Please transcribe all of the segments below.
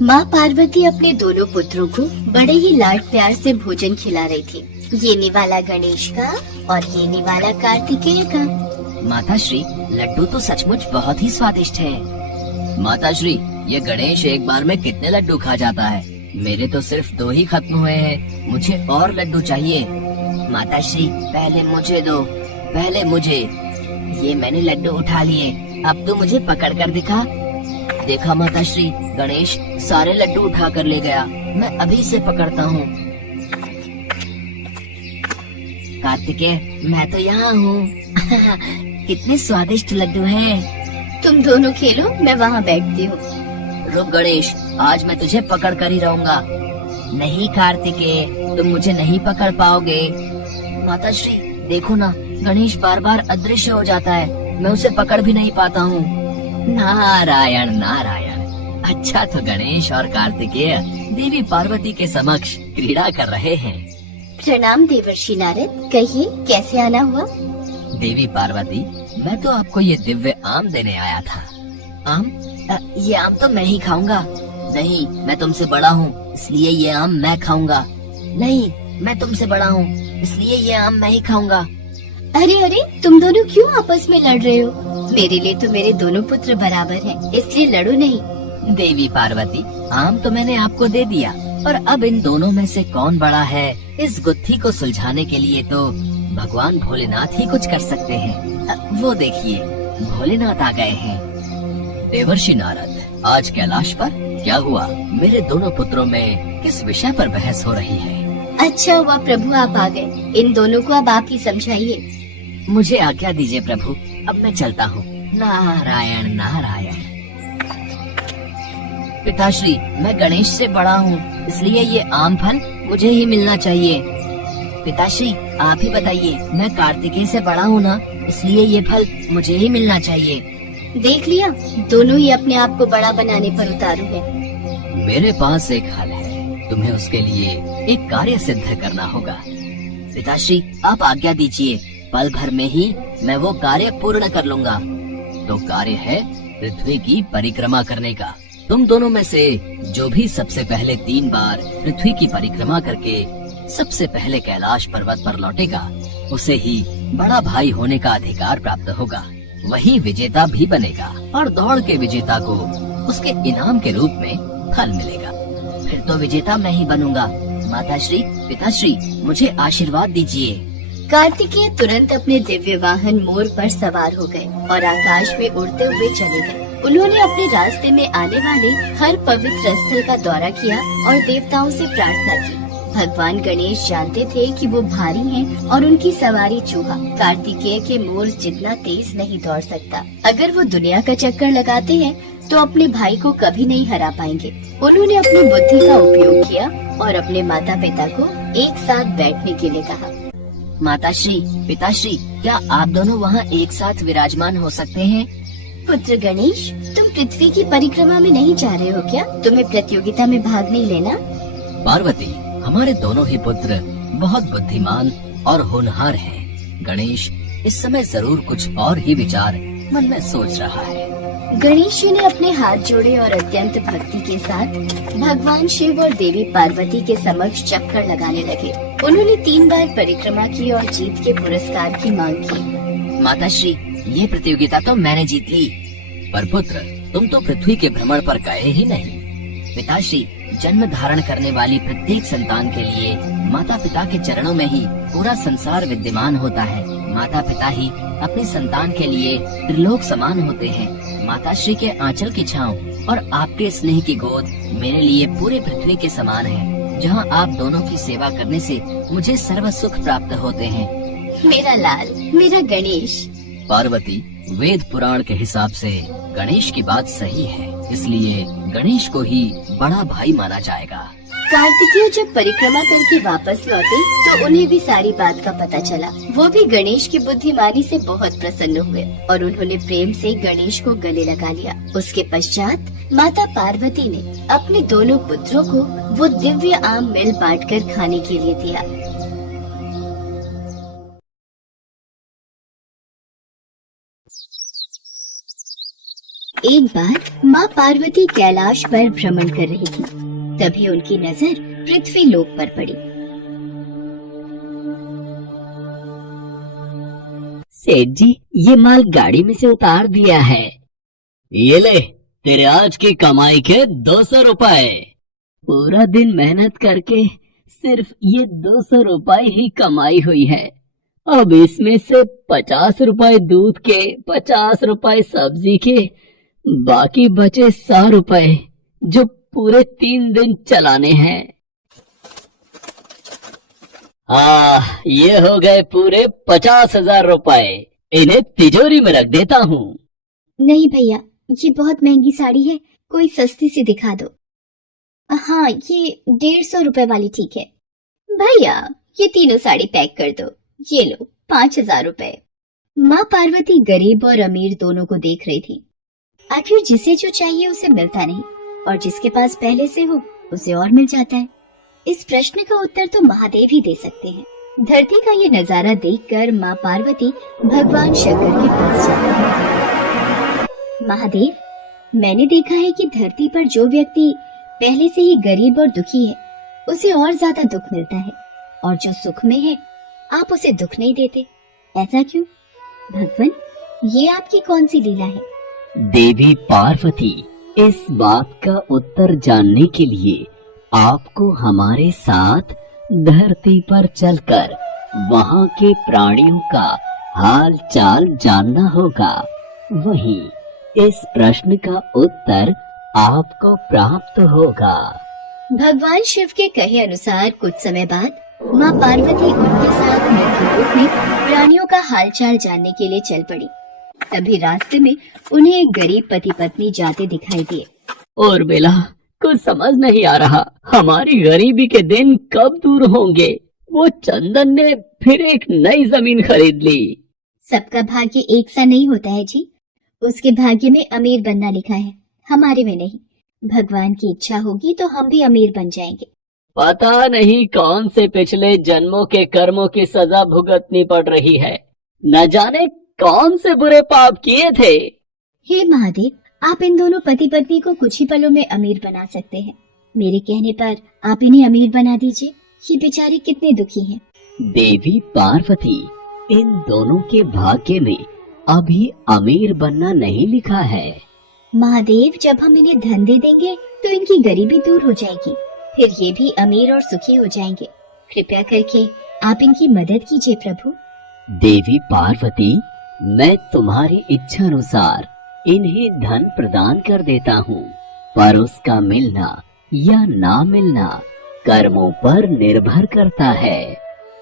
माँ पार्वती अपने दोनों पुत्रों को बड़े ही लाड प्यार से भोजन खिला रही थी। ये निवाला गणेश का और ये निवाला कार्तिकेय का। माताश्री, लड्डू तो सचमुच बहुत ही स्वादिष्ट है। माताश्री, ये गणेश एक बार में कितने लड्डू खा जाता है? मेरे तो सिर्फ 2 ही खत्म हुए हैं, मुझे और लड्डू चाहिए। माताश्री, पहले मुझे दो, पहले मुझे। ये मैंने लड्डू उठा लिए, अब तो मुझे पकड़ कर दिखा। देखा माताश्री, गणेश सारे लड्डू उठा कर ले गया। मैं अभी से पकड़ता हूँ। कार्तिकेय, मैं तो यहाँ हूँ। कितने स्वादिष्ट लड्डू हैं। तुम दोनों खेलो, मैं वहाँ बैठती हूँ। रुक गणेश, आज मैं तुझे पकड़ कर ही रहूंगा। नहीं कार्तिकेय, तुम मुझे नहीं पकड़ पाओगे। माताश्री, देखो ना, गणेश बार बार अदृश्य हो जाता है, मैं उसे पकड़ भी नहीं पाता हूँ। नारायण नारायण। अच्छा, तो गणेश और कार्तिकेय देवी पार्वती के समक्ष क्रीड़ा कर रहे हैं। प्रणाम देवर्षि नारद, कहिए कैसे आना हुआ? देवी पार्वती, मैं तो आपको ये दिव्य आम देने आया था। आम? ये आम तो मैं ही खाऊंगा। नहीं, मैं तुमसे बड़ा हूँ, इसलिए ये आम मैं खाऊंगा। नहीं, मैं तुमसे बड़ा हूँ, इसलिए ये आम मैं ही खाऊंगा। अरे अरे, तुम दोनों क्यों आपस में लड़ रहे हो? मेरे लिए तो मेरे दोनों पुत्र बराबर हैं, इसलिए लड़ो नहीं। देवी पार्वती, आम तो मैंने आपको दे दिया, पर अब इन दोनों में से कौन बड़ा है, इस गुत्थी को सुलझाने के लिए तो भगवान भोलेनाथ ही कुछ कर सकते हैं। वो देखिए, भोलेनाथ आ गए हैं। देवर्षि नारद, आज कैलाश पर क्या हुआ? मेरे दोनों पुत्रों में किस विषय पर बहस हो रही है? अच्छा हुआ प्रभु आप आ गए, इन दोनों को अब आप ही समझाइए। मुझे आज्ञा दीजिए प्रभु, अब मैं चलता हूँ। नारायण नारायण। पिताश्री, मैं गणेश से बड़ा हूँ, इसलिए ये आम फल मुझे ही मिलना चाहिए। पिताश्री, आप ही बताइए, मैं कार्तिकेय से बड़ा हूँ ना, इसलिए ये फल मुझे ही मिलना चाहिए। देख लिया, दोनों ही अपने आप को बड़ा बनाने पर उतारू है। मेरे पास एक हल है, तुम्हें उसके लिए एक कार्य सिद्ध करना होगा। पिताश्री, आप आज्ञा दीजिए, पल भर में ही मैं वो कार्य पूर्ण कर लूंगा। तो कार्य है पृथ्वी की परिक्रमा करने का। तुम दोनों में से जो भी सबसे पहले 3 बार पृथ्वी की परिक्रमा करके सबसे पहले कैलाश पर्वत पर लौटेगा, उसे ही बड़ा भाई होने का अधिकार प्राप्त होगा। वही विजेता भी बनेगा और दौड़ के विजेता को उसके इनाम के रूप में फल मिलेगा। फिर तो विजेता मैं ही बनूंगा। माताश्री, पिताश्री, मुझे आशीर्वाद दीजिए। कार्तिकेय तुरंत अपने दिव्य वाहन मोर पर सवार हो गए और आकाश में उड़ते हुए चले गए। उन्होंने अपने रास्ते में आने वाले हर पवित्र स्थल का दौरा किया और देवताओं से प्रार्थना की। भगवान गणेश जानते थे कि वो भारी हैं और उनकी सवारी चूहा कार्तिकेय के मोर जितना तेज नहीं दौड़ सकता। अगर वो दुनिया का चक्कर लगाते हैं तो अपने भाई को कभी नहीं हरा पाएंगे। उन्होंने अपनी बुद्धि का उपयोग किया और अपने माता पिता को एक साथ बैठने के लिए कहा। माताश्री, पिताश्री, क्या आप दोनों वहाँ एक साथ विराजमान हो सकते हैं? पुत्र गणेश, तुम पृथ्वी की परिक्रमा में नहीं जा रहे हो क्या? तुम्हें प्रतियोगिता में भाग नहीं लेना? पार्वती, हमारे दोनों ही पुत्र बहुत बुद्धिमान और होनहार हैं। गणेश इस समय जरूर कुछ और ही विचार मन में सोच रहा है। गणेश जी ने अपने हाथ जोड़े और अत्यंत भक्ति के साथ भगवान शिव और देवी पार्वती के समक्ष चक्कर लगाने लगे। उन्होंने 3 बार परिक्रमा की और जीत के पुरस्कार की मांग की। माताश्री, ये प्रतियोगिता तो मैंने जीत ली, पर पुत्र, तुम तो पृथ्वी के भ्रमण पर गए ही नहीं। पिताश्री, जन्म धारण करने वाली प्रत्येक संतान के लिए माता पिता के चरणों में ही पूरा संसार विद्यमान होता है। माता पिता ही अपनी संतान के लिए त्रिलोक समान होते हैं। माताश्री के आंचल की छांव और आपके स्नेह की गोद मेरे लिए पूरे पृथ्वी के समान है, जहां आप दोनों की सेवा करने से मुझे सर्व सुख प्राप्त होते हैं। मेरा लाल, मेरा गणेश। पार्वती, वेद पुराण के हिसाब से गणेश की बात सही है, इसलिए गणेश को ही बड़ा भाई माना जाएगा। कार्तिकेय जब परिक्रमा करके वापस लौटे तो उन्हें भी सारी बात का पता चला। वो भी गणेश की बुद्धिमानी से बहुत प्रसन्न हुए और उन्होंने प्रेम से गणेश को गले लगा लिया। उसके पश्चात माता पार्वती ने अपने दोनों पुत्रों को वो दिव्य आम मिल बांटकर खाने के लिए दिया। एक बार माँ पार्वती कैलाश पर भ्रमण कर रही थी। तभी उनकी नजर पृथ्वी लोक पर पड़ी। सेठ जी, ये माल गाड़ी में से उतार दिया है। ये ले, तेरे आज की कमाई के 200 रुपए। पूरा दिन मेहनत करके सिर्फ ये 200 रुपए ही कमाई हुई है। अब इसमें से 50 रुपए दूध के, 50 रुपए सब्जी के, बाकी बचे 100 रुपए जो पूरे 3 दिन चलाने हैं। ये हो गए पूरे 50,000 रुपए। इन्हें तिजोरी में रख देता हूँ। नहीं भैया, ये बहुत महंगी साड़ी है, कोई सस्ती सी दिखा दो। हाँ, ये 150 रुपए वाली ठीक है। भैया, ये तीनों साड़ी पैक कर दो। ये लो 5,000 रुपए। माँ पार्वती गरीब और अमीर दोनों को देख रही थी। आखिर जिसे जो चाहिए उसे मिलता नहीं, और जिसके पास पहले से हो उसे और मिल जाता है। इस प्रश्न का उत्तर तो महादेव ही दे सकते हैं। धरती का ये नजारा देखकर माँ पार्वती भगवान शंकर के पास जाती है। महादेव, मैंने देखा है कि धरती पर जो व्यक्ति पहले से ही गरीब और दुखी है, उसे और ज्यादा दुख मिलता है, और जो सुख में है आप उसे दुख नहीं देते। ऐसा क्यों? भगवान, ये आपकी कौन सी लीला है? देवी पार्वती, इस बात का उत्तर जानने के लिए आपको हमारे साथ धरती पर चलकर वहाँ के प्राणियों का हाल चाल जानना होगा। वहीं इस प्रश्न का उत्तर आपको प्राप्त होगा। भगवान शिव के कहे अनुसार कुछ समय बाद माँ पार्वती उनके साथ मृत्युलोक में प्राणियों का हालचाल जानने के लिए चल पड़ी। तभी रास्ते में उन्हें एक गरीब पति पत्नी जाते दिखाई दिए। और बेला, कुछ समझ नहीं आ रहा, हमारी गरीबी के दिन कब दूर होंगे। वो चंदन ने फिर एक नई जमीन खरीद ली। सबका भाग्य एक सा नहीं होता है जी। उसके भाग्य में अमीर बनना लिखा है, हमारे में नहीं। भगवान की इच्छा होगी तो हम भी अमीर बन जाएंगे। पता नहीं कौन से पिछले जन्मों के कर्मों की सजा भुगतनी पड़ रही है। न जाने कौन से बुरे पाप किए थे। हे महादेव, आप इन दोनों पति पत्नी को कुछ ही पलों में अमीर बना सकते हैं। मेरे कहने पर आप इन्हें अमीर बना दीजिए। ये बेचारे कितने दुखी हैं। देवी पार्वती, इन दोनों के भाग्य में अभी अमीर बनना नहीं लिखा है। महादेव, जब हम इन्हें धन दे देंगे तो इनकी गरीबी दूर हो जाएगी, फिर ये भी अमीर और सुखी हो जाएंगे। कृपया करके आप इनकी मदद कीजिए प्रभु। देवी पार्वती, मैं तुम्हारी इच्छा अनुसार इन्हें धन प्रदान कर देता हूँ, पर उसका मिलना या ना मिलना कर्मों पर निर्भर करता है।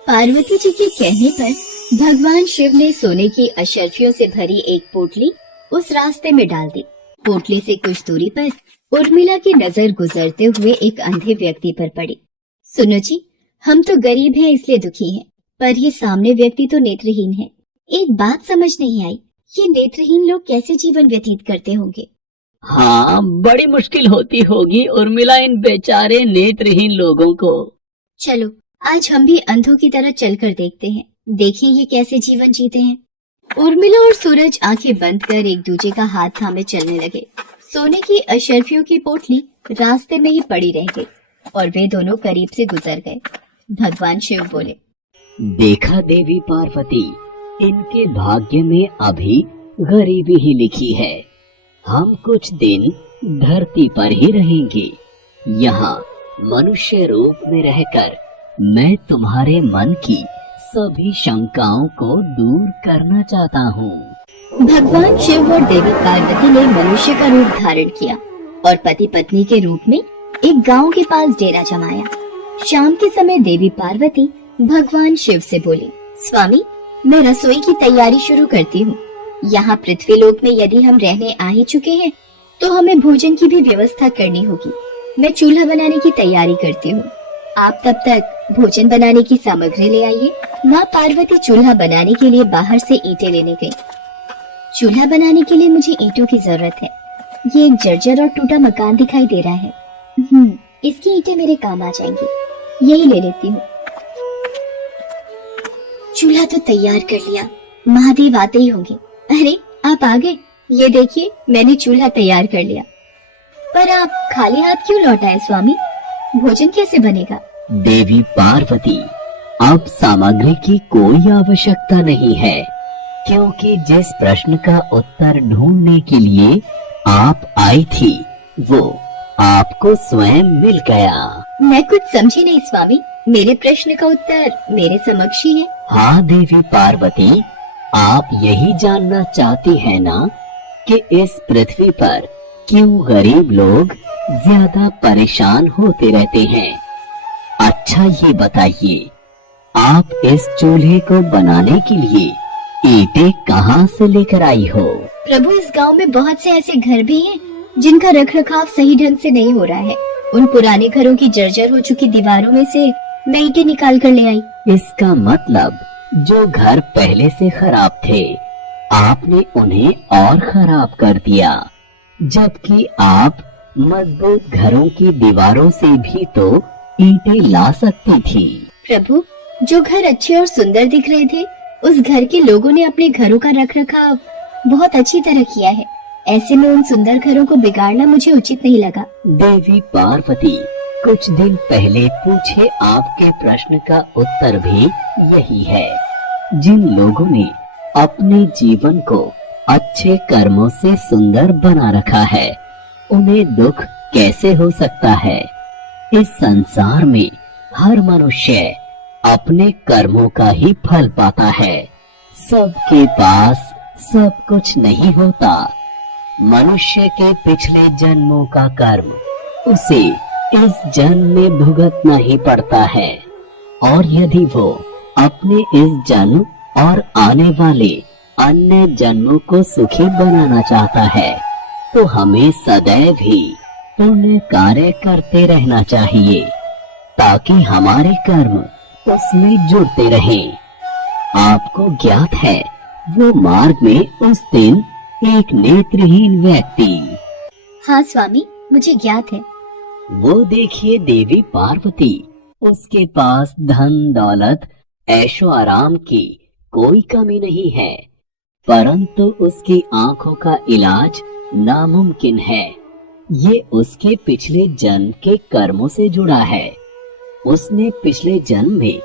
पार्वती जी के कहने पर भगवान शिव ने सोने की अशर्फियों से भरी एक पोटली उस रास्ते में डाल दी। पोटली से कुछ दूरी पर उर्मिला की नजर गुजरते हुए एक अंधे व्यक्ति पर पड़ी। सुनो जी, हम तो गरीब हैं इसलिए दुखी हैं, पर ये सामने व्यक्ति तो नेत्रहीन है। एक बात समझ नहीं आई, ये नेत्रहीन लोग कैसे जीवन व्यतीत करते होंगे? हाँ, बड़ी मुश्किल होती होगी उर्मिला इन बेचारे नेत्रहीन लोगों को। चलो आज हम भी अंधों की तरह चलकर देखते हैं, देखें ये कैसे जीवन जीते हैं। उर्मिला और सूरज आंखें बंद कर एक दूसरे का हाथ थामे चलने लगे। सोने की अशर्फियों की पोटली रास्ते में ही पड़ी रह गई और वे दोनों करीब से गुजर गए। भगवान शिव बोले, देखा देवी पार्वती, इनके भाग्य में अभी गरीबी ही लिखी है। हम कुछ दिन धरती पर ही रहेंगे। यहाँ मनुष्य रूप में रहकर मैं तुम्हारे मन की सभी शंकाओं को दूर करना चाहता हूँ। भगवान शिव और देवी पार्वती ने मनुष्य का रूप धारण किया और पति पत्नी के रूप में एक गांव के पास डेरा जमाया। शाम के समय देवी पार्वती भगवान शिव से बोली, स्वामी, मैं रसोई की तैयारी शुरू करती हूँ। यहाँ पृथ्वी लोक में यदि हम रहने आ ही चुके हैं तो हमें भोजन की भी व्यवस्था करनी होगी। मैं चूल्हा बनाने की तैयारी करती हूँ, आप तब तक भोजन बनाने की सामग्री ले आइए। माँ पार्वती चूल्हा बनाने के लिए बाहर से ईंटें लेने गई। चूल्हा बनाने के लिए मुझे ईंटों की जरूरत है। ये एक जर्जर और टूटा मकान दिखाई दे रहा है। इसकी ईंटें मेरे काम आ जाएंगी, यही ले लेती हूँ। चूल्हा तो तैयार कर लिया, महादेव आते ही होंगे। अरे आप आ गए, ये देखिए, मैंने चूल्हा तैयार कर लिया। पर आप खाली हाथ क्यों लौट आए स्वामी? भोजन कैसे बनेगा? देवी पार्वती, अब सामग्री की कोई आवश्यकता नहीं है, क्योंकि जिस प्रश्न का उत्तर ढूंढने के लिए आप आई थी वो आपको स्वयं मिल गया। मैं कुछ समझी नहीं स्वामी, मेरे प्रश्न का उत्तर मेरे समक्ष ही है। हाँ देवी पार्वती, आप यही जानना चाहती हैं ना कि इस पृथ्वी पर क्यों गरीब लोग ज्यादा परेशान होते रहते हैं। अच्छा ये बताइए, आप इस चूल्हे को बनाने के लिए ईंटें कहाँ से लेकर आई हो? प्रभु, इस गांव में बहुत से ऐसे घर भी हैं जिनका रखरखाव सही ढंग से नहीं हो रहा है। उन पुराने घरों की जर्जर हो चुकी दीवारों में से मैं ईंटें निकाल कर ले आई। इसका मतलब जो घर पहले से खराब थे, आपने उन्हें और खराब कर दिया, जबकि आप मजबूत घरों की दीवारों से भी तो ईंटें ला सकती थी। प्रभु, जो घर अच्छे और सुंदर दिख रहे थे, उस घर के लोगों ने अपने घरों का रखरखाव बहुत अच्छी तरह किया है। ऐसे में उन सुंदर घरों को बिगाड़ना मुझे उचित नहीं लगा। देवी पार्वती, कुछ दिन पहले पूछे आपके प्रश्न का उत्तर भी यही है। जिन लोगों ने अपने जीवन को अच्छे कर्मों से सुंदर बना रखा है, उन्हें दुख कैसे हो सकता है? इस संसार में हर मनुष्य अपने कर्मों का ही फल पाता है। सबके पास सब कुछ नहीं होता। मनुष्य के पिछले जन्मों का कर्म उसे इस जन्म में भुगतना ही पड़ता है, और यदि वो अपने इस जन्म और आने वाले अन्य जन्मों को सुखी बनाना चाहता है, तो हमें सदैव ही पुण्य कार्य करते रहना चाहिए, ताकि हमारे कर्म उसमें जुड़ते रहें। आपको ज्ञात है, वो मार्ग में उस दिन एक नेत्रहीन व्यक्ति। हाँ स्वामी, मुझे ज्ञात है। वो देखिए देवी पार्वती, उसके पास धन दौलत ऐशो आराम की कोई कमी नहीं है, परंतु उसकी आंखों का इलाज नामुमकिन है। ये उसके पिछले जन्म के कर्मों से जुड़ा है। उसने पिछले जन्म में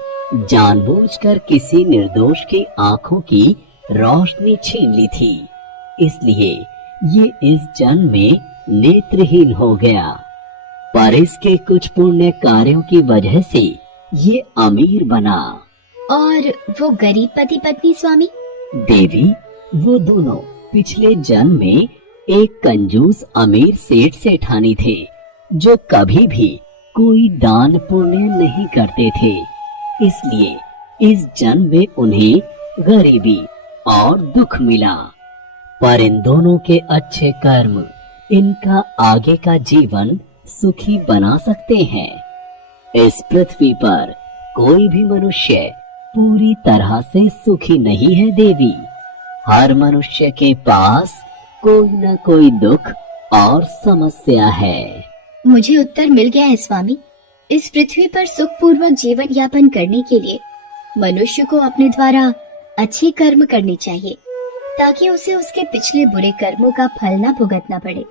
जानबूझकर किसी निर्दोष की आंखों की रोशनी छीन ली थी, इसलिए ये इस जन्म में नेत्रहीन हो गया। पर इसके कुछ पुण्य कार्यों की वजह से ये अमीर बना। और वो गरीब पति पत्नी स्वामी? देवी, वो दोनों पिछले जन्म में एक कंजूस अमीर सेठ सेठानी थे, जो कभी भी कोई दान पुण्य नहीं करते थे। इसलिए इस जन्म में उन्हें गरीबी और दुख मिला। पर इन दोनों के अच्छे कर्म इनका आगे का जीवन सुखी बना सकते हैं। इस पृथ्वी पर कोई भी मनुष्य पूरी तरह से सुखी नहीं है देवी। हर मनुष्य के पास कोई न कोई दुख और समस्या है। मुझे उत्तर मिल गया है स्वामी। इस पृथ्वी पर सुखपूर्वक जीवन यापन करने के लिए मनुष्य को अपने द्वारा अच्छे कर्म करने चाहिए, ताकि उसे उसके पिछले बुरे कर्मों का फल न भुगतना पड़े।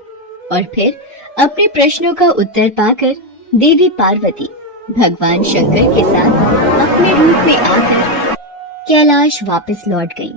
और फिर अपने प्रश्नों का उत्तर पाकर देवी पार्वती भगवान शंकर के साथ अपने रूप में आकर कैलाश वापस लौट गईं।